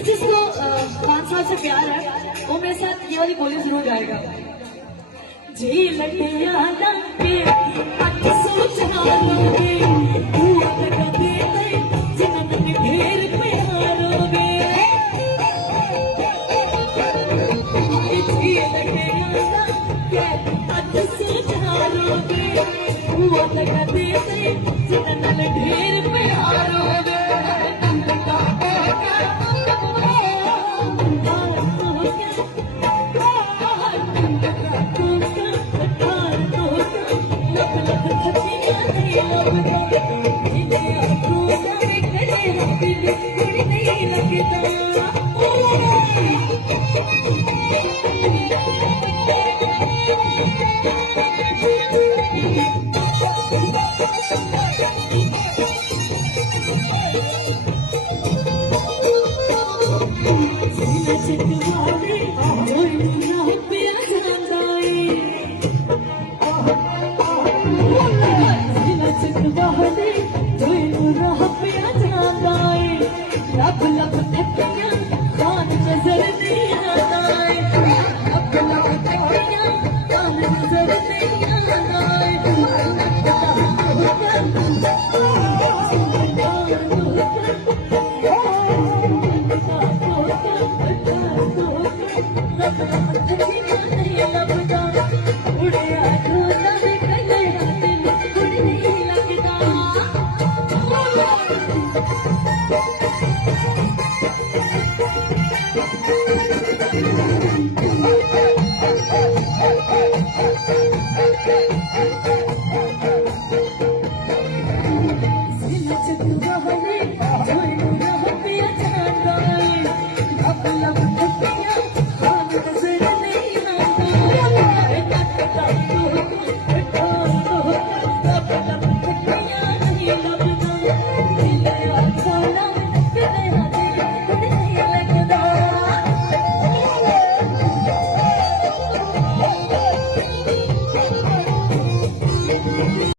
जिसको 5 साल से प्यार है वो मेरे साथ ये वाली बोली जरूर गाएगा। जी लगिया लगे अच सोचना लगे हुआ लगा दे जिनन के ढेर प्यारोगे। जी लगिया लगे अच सोचना लगे हुआ लगा दे जिनन के ढेर प्यारोगे।